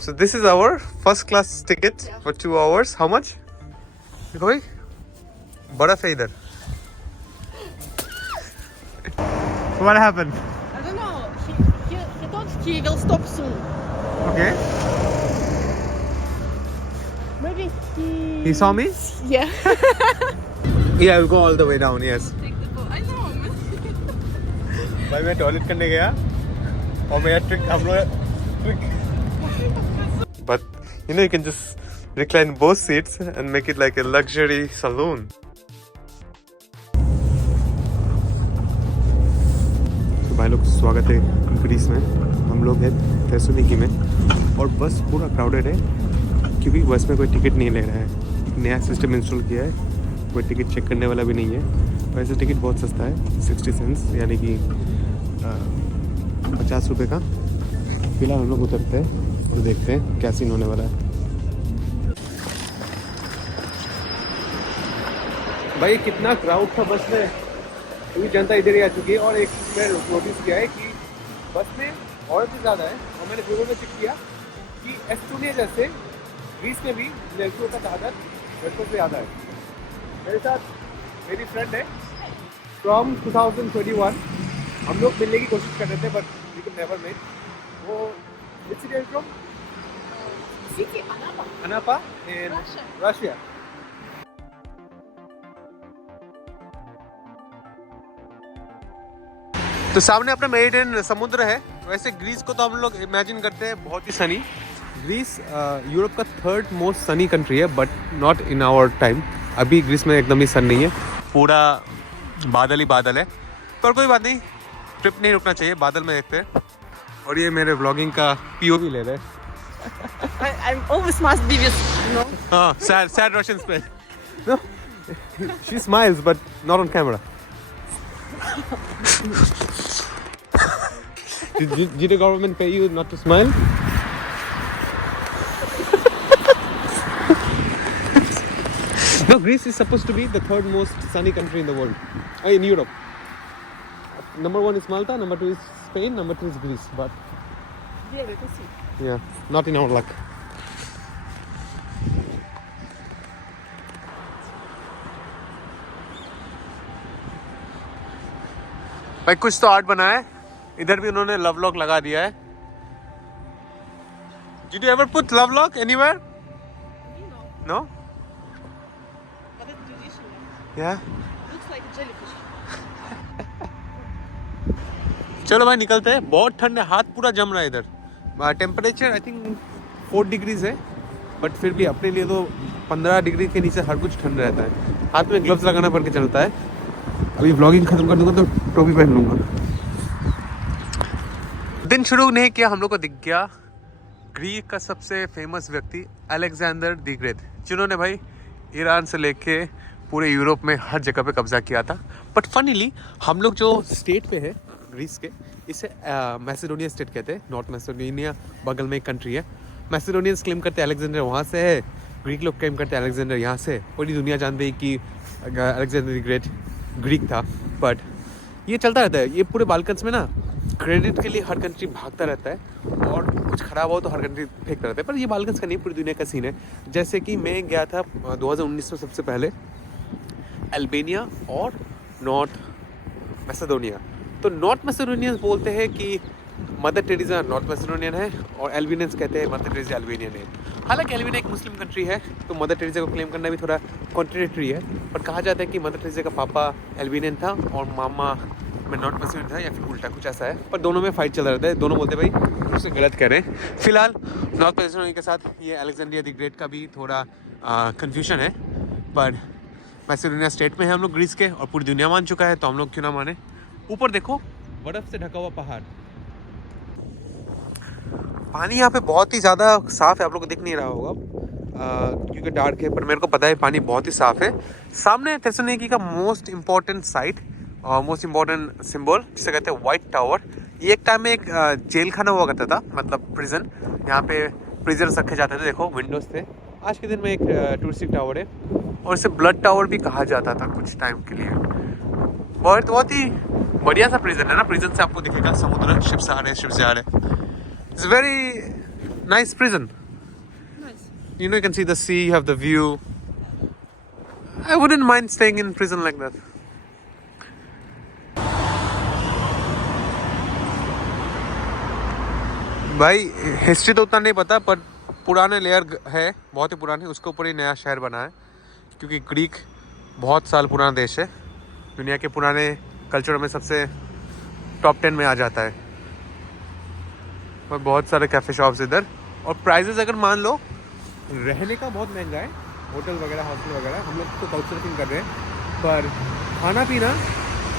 So this is our first class ticket for 2 hours. How much? देखो भाई बर्फ है इधर. What happened? I don't know. He thought he will stop soon. Okay. Maybe He saw me? Yeah. Yeah, we'll go all the way down. Yes. Take the boat. I know. भाई मैं toilet करने गया और मैं trick हम लोग trick. But you know you can just recline both seats and make it like a luxury saloon. तो भाई लोग स्वागत है ग्रीस में. हम लोग हैं थेसलोनिकी में और बस पूरा क्राउडेड है क्योंकि बस में कोई टिकट नहीं ले रहा है. नया सिस्टम इंस्टॉल किया है, कोई टिकट चेक करने वाला भी नहीं है. वैसे टिकट बहुत सस्ता है, 60 सेंट्स यानी कि 50 रुपये का. फिलहाल हम लोग उतरते हैं और देखते हैं क्या सीन होने वाला है. भाई कितना क्राउड था बस में, पूरी जनता इधर ही आ चुकी है. और एक मैं नोटिस किया है कि बस में औरतें ज़्यादा है और मैंने गूगल में चेक किया कि एस्टोनिया जैसे ग्रीस में भी लड़कियों का तादाद लड़कों से ज़्यादा है. मेरे साथ मेरी फ्रेंड है फ्रॉम 2021. हम लोग मिलने की कोशिश कर रहे थे but we could never met. वो which city are you from? City Anapa. Anapa in Russia. तो सामने अपना मेडिटेरियन समुद्र है. वैसे ग्रीस को तो हम लोग इमेजिन करते हैं बहुत ही सनी. ग्रीस यूरोप का 3rd मोस्ट सनी कंट्री है but not in our time. अभी ग्रीस में एकदम ही सन नहीं है, पूरा बादल ही बादल है. पर कोई बात नहीं, ट्रिप नहीं रुकना चाहिए, बादल में देखते हैं. और ये मेरे व्लॉगिंग का POV ले रहे हैं. I always must be with, you know. हाँ, sad Russian spell. No, she smiles but not on camera. Did the government pay you not to smile? No, Greece is supposed to be the 3rd most sunny country in the world, in Europe. Number 1 is Malta, number 2 is Spain, number 3 is Greece. But Yeah, let us see. yeah, not in our luck. भाई कुछ तो art बना है. इधर भी उन्होंने love lock लगा दिया है. Did you ever put love lock anywhere? No. No? But it's traditional. Yeah. Looks like a jellyfish. चलो भाई निकलते हैं. बहुत ठंड है, हाथ पूरा जम रहा है इधर. टेम्परेचर आई थिंक 4 डिग्रीज है बट फिर भी अपने लिए तो 15 डिग्री के नीचे हर कुछ ठंड रहता है. हाथ में ग्लव्स लगाना पड़ के चलता है. अभी व्लॉगिंग खत्म कर दूंगा तो टोपी पहन लूंगा. दिन शुरू नहीं किया, हम लोग को दिख गया ग्रीक का सबसे फेमस व्यक्ति अलेक्जेंडर द ग्रेट, जिन्होंने भाई ईरान से लेके पूरे यूरोप में हर जगह पे कब्जा किया था. बट फनीली हम लोग जो स्टेट पे है ग्रीस के, इसे मैसेडोनिया स्टेट कहते हैं. नॉर्थ मैसेडोनिया बगल में एक कंट्री है. मैसेडोनियंस क्लेम करते हैं अलेक्जेंडर वहाँ से है, ग्रीक लोग क्लेम करते हैं अलेक्जेंडर यहाँ से. पूरी दुनिया जानती है कि अलेक्जेंडर द ग्रेट ग्रीक था. बट ये चलता रहता है. ये पूरे बाल्कन्स में ना क्रेडिट के लिए हर कंट्री भागता रहता है और कुछ खराब हो तो हर कंट्री फेंकता रहता है. पर ये बाल्कन्स का नहीं, पूरी दुनिया का सीन है. जैसे कि मैं गया था 2019 में सबसे पहले अल्बानिया और नॉर्थ मैसेडोनिया. तो नॉर्थ मैसेडोनियंस बोलते हैं कि मदर टेरेसा नॉर्थ मैसेडोनियन है और एल्बेनियंस कहते हैं मदर टेरेसा अल्बानियन है. हालांकि अल्बानिया एक मुस्लिम कंट्री है तो मदर टेरेसा को क्लेम करना भी थोड़ा कॉन्ट्रडिक्टरी है. पर कहा जाता है कि मदर टेरेसा का पापा एल्बानियन था और मामा में नॉर्थ मैसेडोनियन था या फिर उल्टा कुछ ऐसा है. पर दोनों में फाइट चल रहा है, दोनों बोलते भाई उससे गलत कह रहे हैं. फिलहाल नॉर्थ मैसेडोनिया के साथ ये अलेक्जेंड्रिया द ग्रेट का भी थोड़ा कन्फ्यूजन है. पर मैसेडोनिया स्टेट में है हम लोग ग्रीस के और पूरी दुनिया मान चुका है तो हम लोग क्यों ना माने. ऊपर देखो बर्फ से ढका हुआ पहाड़. पानी यहाँ पे बहुत ही ज़्यादा साफ़ है, आप लोग को दिख नहीं रहा होगा क्योंकि डार्क है, पर मेरे को पता है पानी बहुत ही साफ़ है. सामने थेसलोनिकी का मोस्ट इम्पॉर्टेंट साइट और मोस्ट इम्पॉर्टेंट सिंबल जिसे कहते हैं वाइट टावर. ये एक टाइम में एक जेल खाना हुआ करता था, मतलब प्रिजन. यहाँ पे प्रिजनर्स रखे जाते थे. देखो विंडोज थे. आज के दिन में एक टूरिस्टिक टावर है और इसे ब्लड टावर भी कहा जाता था कुछ टाइम के लिए. बहुत ही बढ़िया सा प्रिजन है ना. प्रिजन से आपको दिखेगा समुद्र, शिप से आ रहे हैं. It's very Nice prison. Nice. You know, you can see the sea, you have the view. I wouldn't mind staying in prison like that. भाई हिस्ट्री तो उतना नहीं पता, पर पुराने लेयर है, बहुत ही पुराने, उसके ऊपर ही नया शहर बना है। क्योंकि ग्रीक बहुत साल पुराना देश है, दुनिया के पुराने कल्चर में सबसे टॉप 10 में आ जाता है। और बहुत सारे कैफ़े शॉप्स इधर। और प्राइजेस अगर मान लो, रहने का बहुत महंगा है, होटल वगैरह, हॉस्टल वगैरह, हम लोग तो काउच सर्फिंग कर रहे हैं, पर खाना पीना,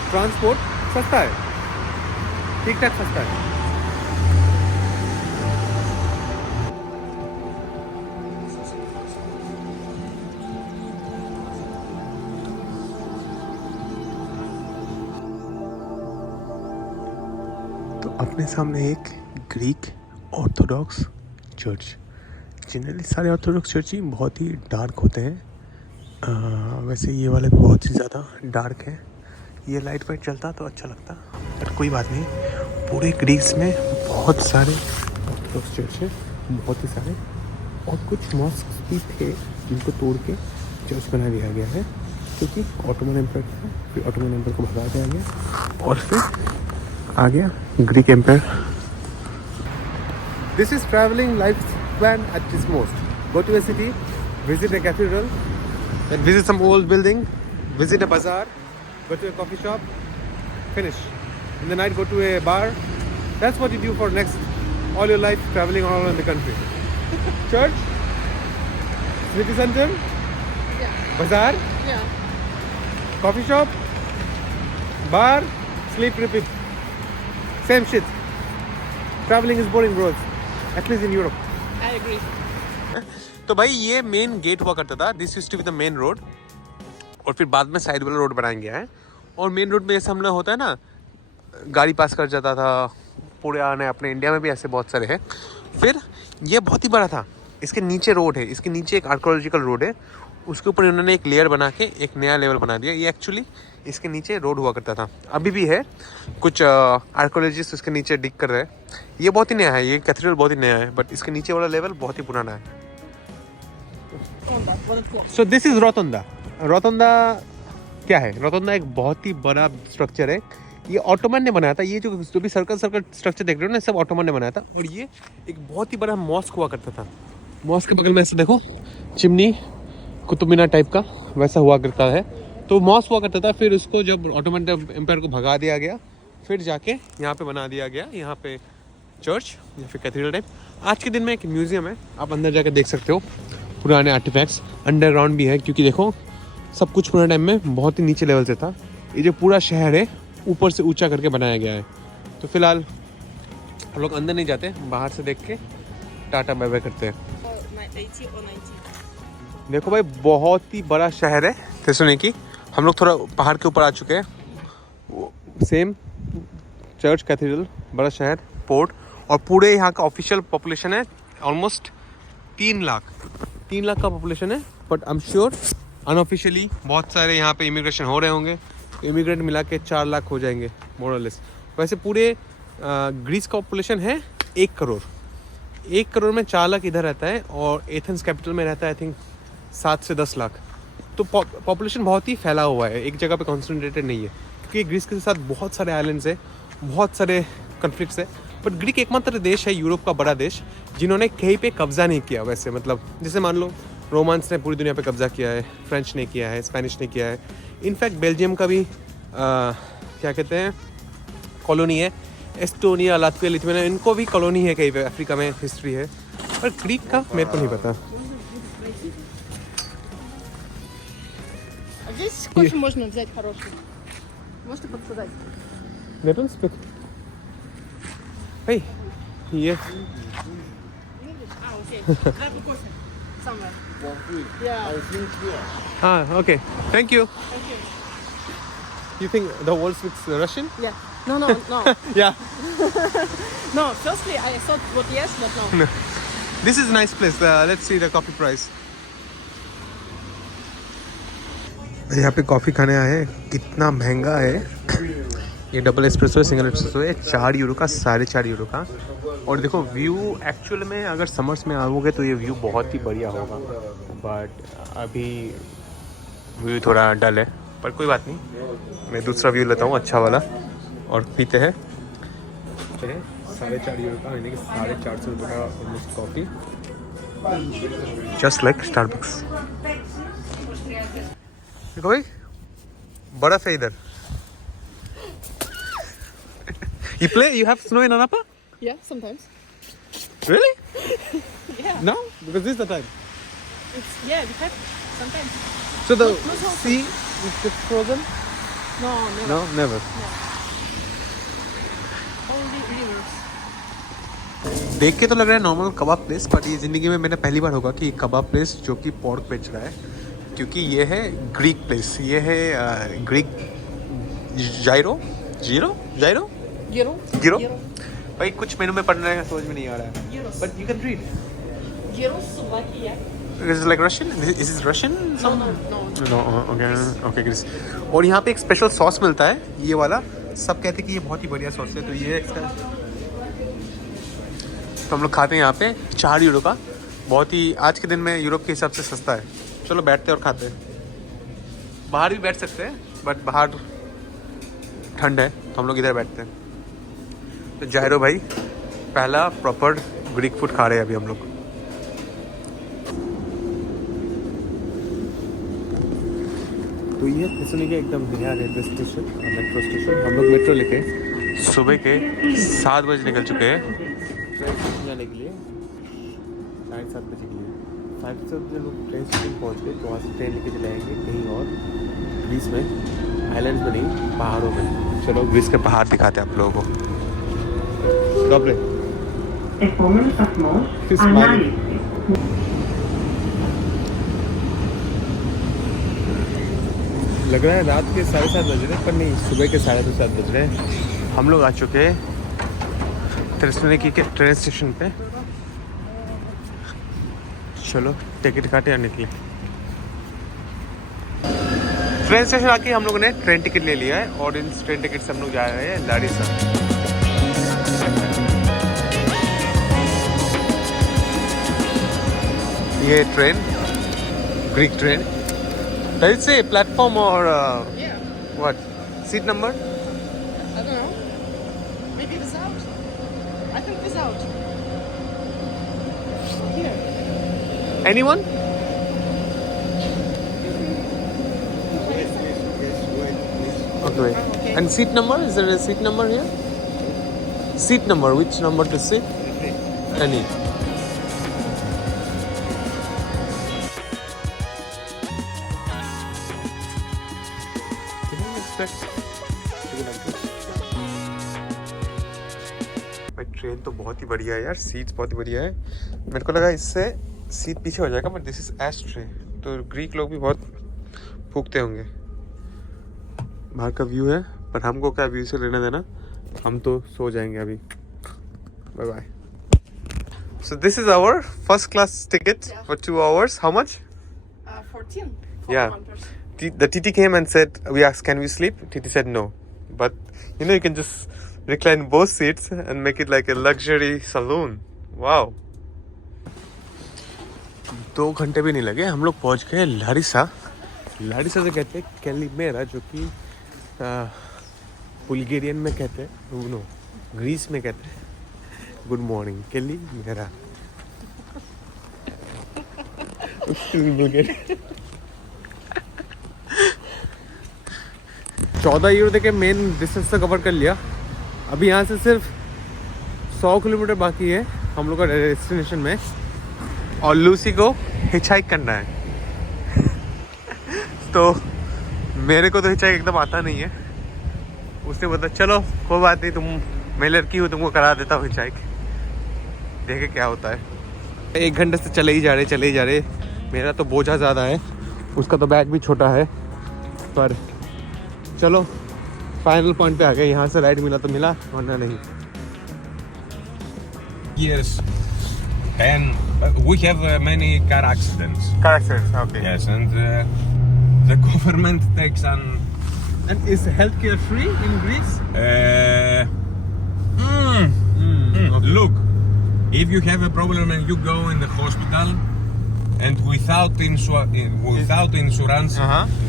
ट्रांसपोर्ट सस्ता है, ठीक ठाक सस्ता है। तो अपने सामने एक ग्रीक ऑर्थोडॉक्स चर्च। जनरली सारे ऑर्थोडॉक्स चर्च ही बहुत ही डार्क होते हैं, वैसे ये वाले भी बहुत ही ज़्यादा डार्क है। ये लाइट वाइट चलता तो अच्छा लगता, बट कोई बात नहीं। पूरे ग्रीस में बहुत सारे ऑर्थोडॉक्स चर्च हैं, बहुत ही सारे, और कुछ मॉस्क भी थे जिनको तोड़ के चर्च बना दिया गया है, क्योंकि ऑटोमन एम्पायर था, फिर ऑटोमन एम्पायर को भगा दिया गया और फिर आ गया Greek empire. This is travelling life plan at its most. Go to a city, visit a cathedral, then visit some old building, visit a bazaar, go to a coffee shop, finish. In the night, go to a bar. That's what you do for next all your life, traveling all around the country. Church, city center, Yeah. bazaar, Yeah. coffee shop, bar, sleep, repeat. Same shit. Traveling is boring, bros. At least in Europe. I agree. तो भाई ये main gate हुआ करता था, this used to be the main road, और फिर बाद में साइड वाला रोड बनाया गया है। और मेन रोड में जैसे हम लोग होता है ना, गाड़ी पास कर जाता था, पूरे आने अपने इंडिया में भी ऐसे बहुत सारे हैं। फिर ये बहुत ही बड़ा था, इसके नीचे रोड है, इसके नीचे एक आर्कोलॉजिकल रोड है, उसके ऊपर उन्होंने एक लेयर बना के एक नया लेवल बना दिया। ये एक्चुअली इसके नीचे रोड हुआ करता था, अभी भी है, कुछ आर्कोलॉजिस्ट उसके नीचे डिग कर रहे हैं। ये बहुत ही नया है, ये कैथेड्रल बहुत ही नया है, बट इसके नीचे वाला लेवल बहुत ही पुराना है। So this is रोतुंडा। रोतुंडा क्या है? रोतुंडा एक बहुत ही बड़ा स्ट्रक्चर है, ये ऑटोमन ने बनाया था। ये जो भी सर्कल स्ट्रक्चर देख रहे हो ना, सब ऑटोमन ने बनाया था। और ये एक बहुत ही बड़ा मॉस्क हुआ करता था। मॉस्क के बगल में ऐसे देखो, चिमनी कुतुब मीनार टाइप का वैसा हुआ करता है, तो मॉस्क हुआ करता था। फिर उसको जब ऑटोमन एम्पायर को भगा दिया गया, फिर जाके यहाँ पे बना दिया गया, यहाँ पे चर्च या फिर कैथेड्रल टाइप। आज के दिन में एक म्यूजियम है, आप अंदर जाकर देख सकते हो पुराने आर्टिफैक्ट्स। अंडरग्राउंड भी है, क्योंकि देखो सब कुछ पुराने टाइम में बहुत ही नीचे लेवल से था। ये जो पूरा शहर है ऊपर से ऊंचा करके बनाया गया है। तो फिलहाल हम लोग अंदर नहीं जाते, बाहर से देख के टाटा बाय बाय करते हैं। 80 or 90. देखो भाई, बहुत ही बड़ा शहर है थेसलोनिकी। हम लोग थोड़ा पहाड़ के ऊपर आ चुके हैं। सेम चर्च, कैथेड्रल, बड़ा शहर, पोर्ट, और पूरे यहाँ का ऑफिशियल पॉपुलेशन है ऑलमोस्ट 3 लाख। 3 लाख का पॉपुलेशन है, but I am sure unofficially बहुत सारे यहाँ पे इमिग्रेशन हो रहे होंगे। इमिग्रेंट मिला के 4 लाख हो जाएंगे मोर और लेस। वैसे पूरे ग्रीस का पॉपुलेशन है 1 करोड़। 1 करोड़ में 4 लाख इधर रहता है, और एथेंस कैपिटल में रहता है आई थिंक 7 से 10 लाख। तो पॉपुलेशन बहुत ही फैला हुआ है, एक जगह पे कॉन्सेंट्रेटेड नहीं है, क्योंकि ग्रीस के साथ बहुत सारे आइलैंड्स है, बहुत सारे कन्फ्लिक्ट्स है। बट ग्रीक एकमात्र देश है यूरोप का बड़ा देश जिन्होंने कहीं पे कब्जा नहीं किया। वैसे मतलब जैसे मान लो रोमांस ने पूरी दुनिया पे कब्जा किया है, फ्रेंच ने किया है, स्पेनिश ने किया है, इनफैक्ट बेल्जियम का भी क्या कहते हैं कॉलोनी है। एस्टोनिया, लात्विया, लिथुआनिया, इनको भी कॉलोनी है कहीं पे, अफ्रीका में हिस्ट्री है। पर ग्रीक का मेरे को नहीं पता। А здесь кофе можно взять хороший. Можете подсказать? They don't speak. Hey, yes. English? Ah, okay. Grab a coffee somewhere. Yeah. Ah, okay. Thank you. Thank you. You think the world speaks Russian? Yeah. No. Yeah. No, firstly I thought what yes, but no. No. This is a nice place. Let's see the coffee price. यहाँ पे coffee खाने आए हैं, कितना महंगा है। ये double espresso है, सिंगल एस्प्रेसो है, €4 का, €4.5 का। और देखो व्यू एक्चुअल में अगर समर्स में आओगे तो ये व्यू बहुत ही बढ़िया होगा, बट अभी व्यू थोड़ा डल है, पर कोई बात नहीं, मैं दूसरा व्यू लेता हूँ अच्छा वाला और पीते हैं। €4.5 का, यानी कि ₹450 का almost coffee, just like Starbucks. देखो भाई बर्फ है इधर। You have snow in Anapa? Yeah, sometimes. Really? Yeah. No, because this is the time. We have sometimes. So the No, no. sea is frozen? No, never. No, never. Only rivers. देख के तो लग रहा है normal kebab place, but ये ज़िंदगी में मैंने पहली बार होगा कि कबाब प्लेस जो कि पोर्क बेच रहा है, क्योंकि ये है ग्रीक प्लेस, ये है ग्रीक जाइरो जीरो जाइरो Gyro. गिरो। भाई कुछ मेनू में पढ़ना है समझ में नहीं आ रहा है, Gyros. But you can read. Gyros, Slovakia. Is it like Russian? Is it Russian? No. No, okay, Chris. और यहाँ पे एक स्पेशल सॉस मिलता है, ये वाला, सब कहते हैं कि ये बहुत ही बढ़िया सॉस है, तो ये इसका तो हम लोग खाते हैं यहाँ पे €4 का, बहुत ही आज के दिन में यूरोप के हिसाब से सस्ता है। चलो बैठते हैं और खाते हैं। बाहर भी बैठ सकते हैं, बट बाहर ठंड है तो हम लोग इधर बैठते हैं। तो जायरो भाई पहला प्रॉपर ग्रीक फूड खा रहे हैं अभी हम लोग। तो ये थेसलोनिकी एकदम नया रेलवे स्टेशन और मेट्रो स्टेशन। हम लोग मेट्रो लेके सुबह के 7 बजे निकल चुके हैं ट्रेन जाने के लिए, 7:30 बजे के लिए। 5 बजे लोग ट्रेन स्टेशन पहुँच गए, तो वहाँ से ट्रेन लेके चले आएंगे कहीं और ग्रीस में, आइलैंड्स में नहीं, पहाड़ों में। चलो ग्रीस के पहाड़ दिखाते हैं आप लोगों को। Dobre. लग रहा है रात के 7:30 बज रहे हैं, पर नहीं, सुबह के 7:30 बज रहे हैं। हम लोग आ चुके हैं थेसलोनिकी के ट्रेन स्टेशन पे। चलो टिकट काटे आने के लिए। ट्रेन स्टेशन आके हम लोगों ने ट्रेन टिकट ले लिया है और इन ट्रेन टिकट से हम लोग जा रहे हैं लारिसा। ये train Greek train, does it say platform or Yeah. what seat number? I don't know. Maybe it's out. I think it's out. Here. Anyone? Okay, wait. Okay. And seat number, is there a seat number here? Seat number, which number to sit? Any. भाई train तो बहुत ही बढ़िया है यार, seats बहुत ही बढ़िया है। मेरे को लगा इससे सीट पीछे हो जाएगा, बट दिस इज एस्ट्रे, तो ग्रीक लोग भी बहुत फूकते होंगे। बाहर का व्यू है, पर हमको क्या व्यू से लेना देना, हम तो सो जाएंगे अभी। Bye bye. So this is our first class ticket for 2 hours. How much? 14. Yeah. The TT came and said, we asked, can we sleep? TT said no. But you know, you can just recline both seats and make it like a luxury saloon. Wow. 2 घंटे भी नहीं लगे, हम लोग पहुंच गए Larissa. Larissa से कहते हैं कैलिमेरा, जो कि बुल्गारियन में कहते हैं, नो ग्रीस में कहते हैं गुड मॉर्निंग, कैलिमेरा। 14 यूरो देके मेन डिस्टेंस तो कवर कर लिया। अभी यहाँ से सिर्फ 100 किलोमीटर बाकी है हम लोग का डेस्टिनेशन में, और लूसी को हिचहाइक करना है। तो मेरे को तो हिचहाइक एकदम आता नहीं है। उसने बोला चलो कोई बात नहीं, तुम मैं लड़की हूँ, तुमको करा देता हूँ हिचहाइक, देखे क्या होता है। 1 घंटे से चले ही जा रहे। मेरा तो बोझा ज़्यादा है, उसका तो बैग भी छोटा है, पर चलो फाइनल पॉइंट पे आ गए। यहाँ से राइड मिला तो मिला, वरना नहीं। Years, and we have many car accidents. Car accidents, okay. Yes, and the government takes an And is healthcare free in Greece? Okay. Look, if you have a problem and you go in the hospital and without insurance,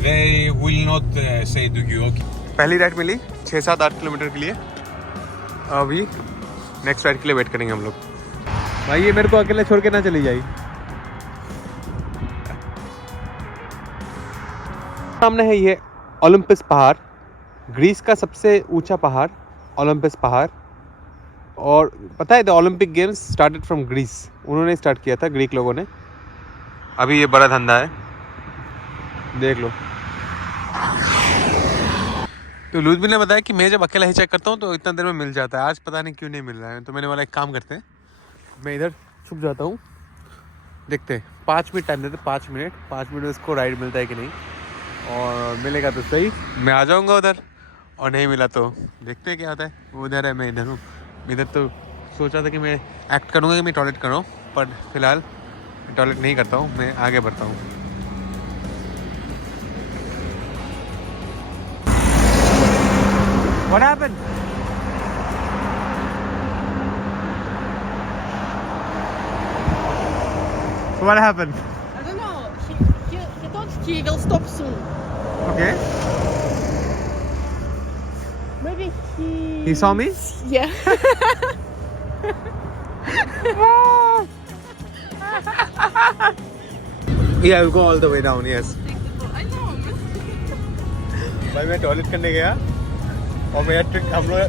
they will not say to you, okay. पहली ride मिली 6-7-8 kilometre के लिए. अभी next ride के लिए wait करेंगे हम लोग. भाई ये मेरे को अकेले छोड़ के ना चली जाए. सामने है ये ओलंपस पहाड़, ग्रीस का सबसे ऊंचा पहाड़ ओलंपस पहाड़. और पता है the Olympic games started from Greece. उन्होंने स्टार्ट किया था, ग्रीक लोगों ने. अभी ये बड़ा धंधा है, देख लो. तो लुजबिन ने बताया कि मैं जब अकेला ही चेक करता हूँ तो इतना देर में मिल जाता है. आज पता नहीं क्यों नहीं मिल रहा है. तो मैंने बोला एक काम करते हैं, मैं इधर छुप जाता हूँ, देखते हैं. 5 मिनट टाइम देते, 5 मिनट उसको राइड मिलता है कि नहीं. और मिलेगा तो सही, मैं आ जाऊँगा उधर. और नहीं मिला तो देखते हैं क्या होता है. वो उधर है, मैं इधर हूँ. इधर तो सोचा था कि मैं एक्ट करूँगा कि मैं टॉयलेट कर रहा हूँ, पर फिलहाल मैं टॉयलेट नहीं करता हूँ, मैं आगे बढ़ता हूँ. What happened? What happened? I don't know. He thought he will stop soon. Okay. Maybe he. He saw me? Yeah. Yeah, I'll go all the way down. Yes. I know. भाई मैं toilet करने गया और मैं trick हम लोग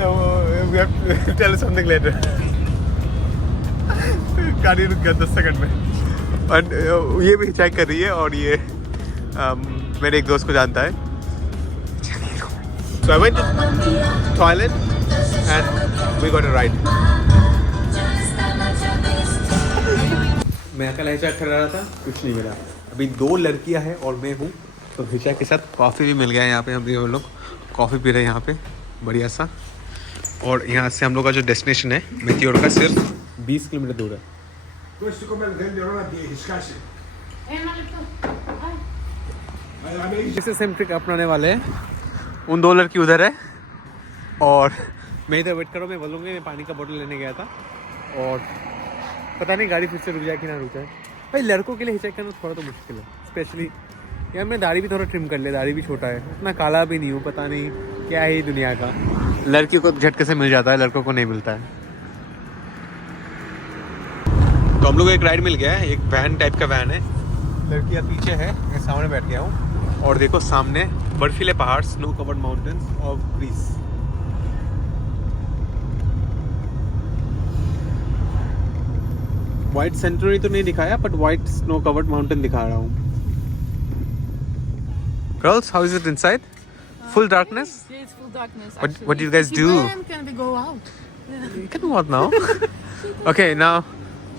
No, we have to tell something later. गाड़ी रुक गया 10 सेकंड में. और ये भी चेक कर रही है और ये मेरे एक दोस्त को जानता है. So I went to toilet and we got a ride. मैं अकेला हिचक कर रहा था, कुछ नहीं मिला. अभी 2 लड़कियां हैं और मैं हूँ, तो हिचक के साथ कॉफ़ी भी मिल गया है. यहाँ पे हम लोग कॉफ़ी पी रहे हैं यहाँ पे बढ़िया सा. और यहाँ से हम लोग का जो डेस्टिनेशन है मेथियोर का सिर्फ 20 किलोमीटर दूर है. इसे सेम ट्रिक अपनाने वाले हैं. उन 2 लड़की उधर है और मैं इधर वेट करो. मैं बोलूँगी मैं पानी का बोतल लेने गया था और पता नहीं गाड़ी फिर से रुक जाए कि ना रुक जाए. भाई लड़कों के लिए हिचक करना थोड़ा तो मुश्किल है, स्पेशली यार. मैं दाढ़ी भी थोड़ा ट्रिम कर ले, दाढ़ी भी छोटा है, इतना काला भी नहीं हूँ. पता नहीं क्या है दुनिया का. लड़कियों को झटके से मिल जाता है, लड़कों को नहीं मिलता है. तो हम लोग को एक राइड मिल गया है, एक वैन टाइप का वैन है. लड़कियाँ पीछे है, मैं सामने बैठ गया हूँ. और देखो सामने बर्फीले पहाड़, snow covered mountains of Greece. White century तो नहीं दिखाया, but white snow covered mountain दिखा रहा हूँ. Girls, how is it inside? Full darkness? Yeah, it's full darkness. What do you guys do? When can we go out? You can what now? Okay, now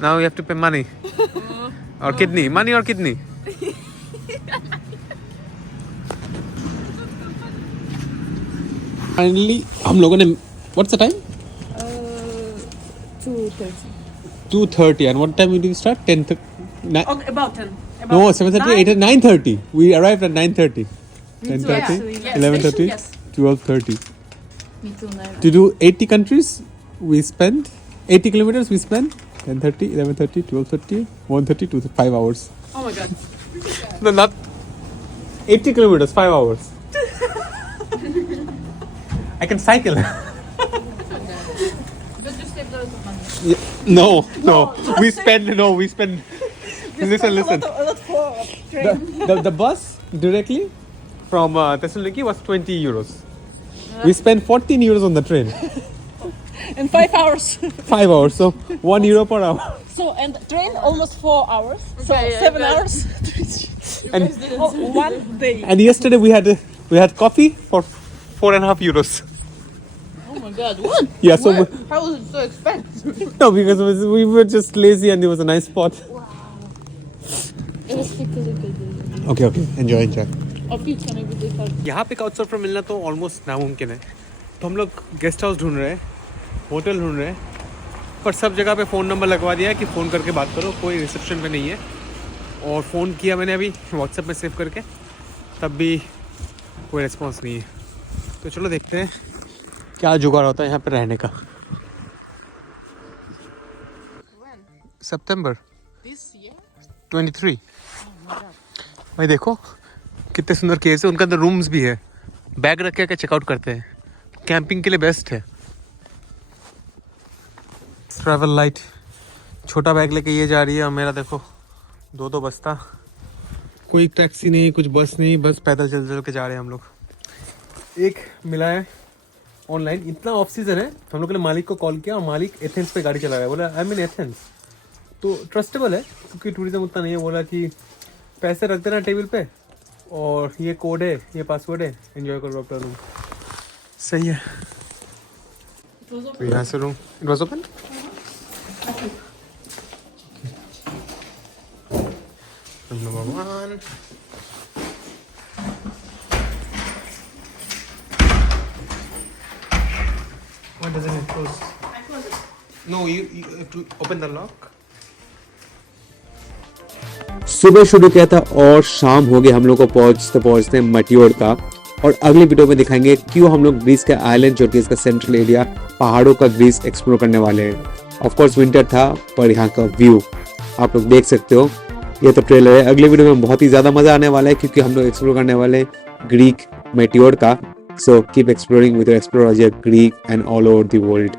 we have to pay money. Or kidney. Money or kidney? Finally, हम लोगों ने. What's the time? 2:30. 2:30. And what time did we start? 10. Okay, about 10. No, 7:30, 8, 9:30. We arrived at 9:30. 10:30, Yeah. 11:30, Yes. 12:30. Me too, never. To do 80 countries, we spend 80 kilometers. We spend 10:30, 11:30, 12:30, 1:30, 2:30, 5 hours. Oh my god. No, not 80 kilometers, 5 hours. I can cycle. But you saved a lot of money. No. We spend. Listen. A lot for train. The bus directly from Thessaloniki was 20 euros. We spent 14 euros on the train. In 5 hours. 5 hours, so 1 euro per hour. So, and train almost 4 hours. So, 7 hours. And 1 day. and yesterday we had coffee for 4.5 euros. Oh my god, what? Yeah, so How is it so expensive? no, because we were just lazy and there was a nice spot. It was because Okay, enjoy. और pizza में भी देखा. यहाँ पे couch surfer मिलना तो almost नामुमकिन है. तो हम लोग गेस्ट हाउस ढूंढ रहे हैं, होटल ढूंढ रहे हैं, पर सब जगह पे फ़ोन नंबर लगवा दिया है कि फ़ोन करके बात करो. कोई रिसेप्शन पे नहीं है. और फ़ोन किया मैंने अभी व्हाट्सएप में सेव करके, तब भी कोई रिस्पॉन्स नहीं है। तो चलो देखते हैं क्या जुगाड़ होता है यहाँ पे रहने का। When? September This year? 23। Oh my god. भाई देखो कितने सुंदर केव्स है, उनके अंदर रूम्स भी है, बैग रख के चेकआउट करते हैं, कैंपिंग के लिए बेस्ट है। ट्रैवल लाइट, छोटा बैग लेके ये जा रही है और मेरा देखो 2-2 बस्ता। कोई टैक्सी नहीं, कुछ बस नहीं, बस पैदल चल चल के जा रहे हैं हम लोग। एक मिला है ऑनलाइन, इतना ऑफ सीजन है तो हम लोग ने मालिक को कॉल किया और मालिक एथेंस पे गाड़ी चला रहा है। बोला आई मीन एथेंस, तो ट्रस्टेबल है क्योंकि टूरिज्म उतना नहीं है। बोला कि पैसे रख देना टेबल पे और ये कोड है, ये पासवर्ड है, एंजॉय करो अपना रूम। सही है। It was तो open. यहाँ से room it was open. Number 1 Why doesn't it close? I closed it. No, you have to open the lock. सुबह शुरू किया था और शाम हो गई हम लोग को पहुंचते पहुंचते मटियोर्का। और अगली वीडियो में दिखाएंगे क्यों हम लोग ग्रीस के आइलैंड जो कि इसका सेंट्रल एरिया पहाड़ों का ग्रीस एक्सप्लोर करने वाले हैं। ऑफ कोर्स विंटर था पर यहाँ का व्यू आप लोग देख सकते हो। ये तो ट्रेलर है, अगली वीडियो में बहुत ही ज्यादा मजा आने वाला है क्योंकि हम लोग एक्सप्लोर करने वाले हैं Greek Meteora. So keep exploring with explorer Greek and all over the world.